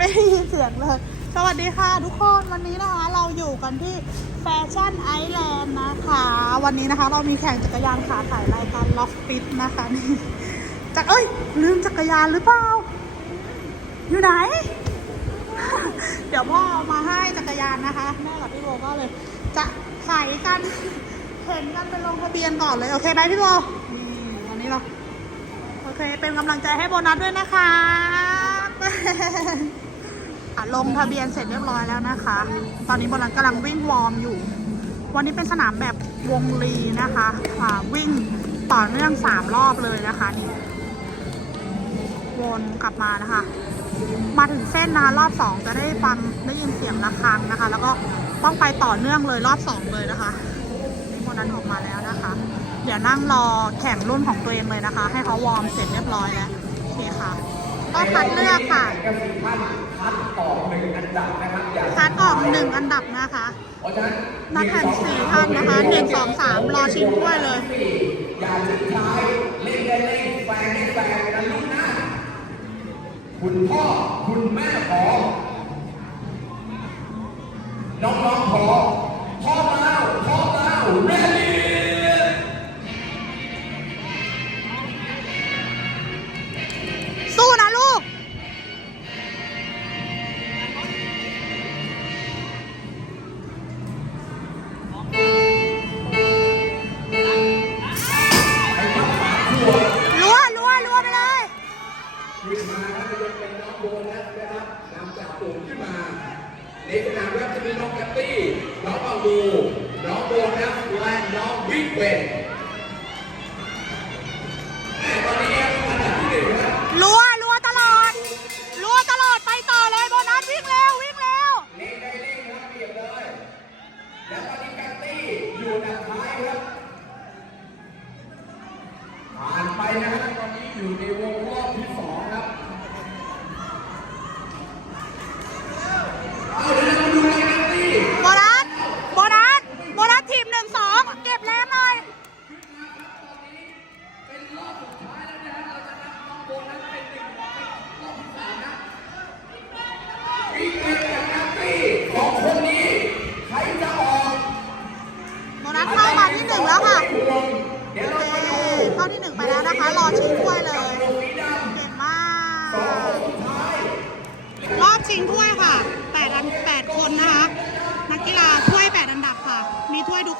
ม่ได้ยินเสียงเลย สวัสดีค่ะทุกคนวันนี้นะคะ เราอยู่กันที่แฟชั่นไอแลนด์นะคะ วันนี้นะคะ เรามีแข่งจักรยานขาถ่ายรายการล็อกฟิตนะคะนี่จักเอ้ย ลืมจักรยานหรือเปล่า อยู่ไหน เดี๋ยวพ่อมาให้จักรยานนะคะแม่กับพี่โบก็เลย จะถ่ายกันเห็นกันไปลงทะเบียนก่อนเลย โอเคไหมพี่โบนี่วันนี้เราโอเค เป็นกำลังใจให้โบนัสด้วยนะคะ่ะ ลงทะเบียนเสร็จเรียบร้อยแล้วนะคะ ตอนนี้โบนัสกำลังวิ่งวอร์มอยู่ วันนี้เป็นสนามแบบวงลีนะคะอ่าวิ่งต่อเนื่องสามรอบเลยนะคะนี่วนกลับมานะคะ มาถึงเส้นนะคะรอบสองจะได้ฟังได้ยินเสียงระฆังนะคะ แล้วก็ต้องไปต่อเนื่องเลยรอบสองเลยนะคะนี่โบนัสออกมาแล้วนะคะ เดี๋ยวนั่งรอแข่งรุ่นของตัวเองเลยนะคะ ให้เขาวอร์มเสร็จเรียบร้อยแล้วโอเคค่ะก็คัดเลือกค่ะคัดออ ครับอย่าคัดออกหนึ่งอันดับนะคะเพราะฉะนั้นนักแข่งสี่ท่านนะคะหนึ่งสองสามรอชิงถ้วยเลยอย่าทิ้งท้ายเล่นได้เล่นแฟนได้แฟนกันลูกหน้าคุณพ่อคุณแม่ขอน้องๆขอพ่อมาแล้วพ่อมาแล้ น้องบิ๊กเวนแต่ตอนนี้ครับอันดับที่หนึ่งครับรัวรัวตลอดรัวตลอดไปต่อเลยโบนัสวิ่งเร็ววิ่งเร็วเล่นได้เล่นครับเปรียบเลย แล้วตอนนี้แกตตี้อยู่อันดับท้ายครับผ่านไปนะครับตอนนี้อยู่ในวง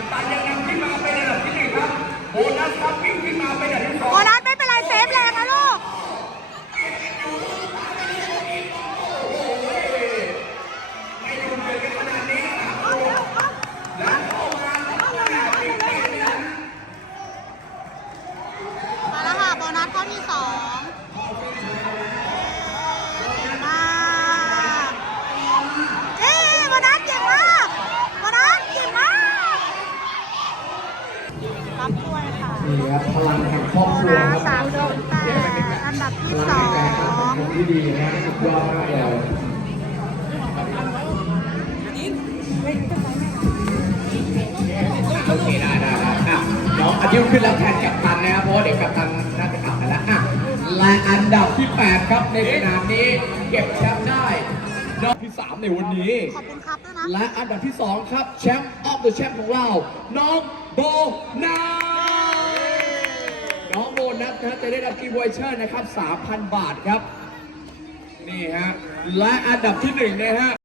กัปตันยังนำขึ้ นัสามศูนย์แปดอันดับที่สองที่ดีนะสุดยอดมากเลยโอเคได้ได้ได้อะน้องอายุขึ้นแล้วแทนกัปตันนะครับเพราะว่าเด็กกัปตันน่าจะกลับมาแล้วอะและอันดับที่ 8 ครับในสนามนี้เก็บแชมป์ได้รอบที่ 3 ในวันนี้ ขอบคุณครับด้วยนะ และอันดับที่ 2 ครับ แชมป์ออฟเดอะแชมป์ของเรา น้องโบนัส น้องโบนัสนะจะได้รับกิฟต์วอเชอร์นะครับ 3,000 บาทครับ นี่ฮะ และอันดับที่หนึ่งนะฮะ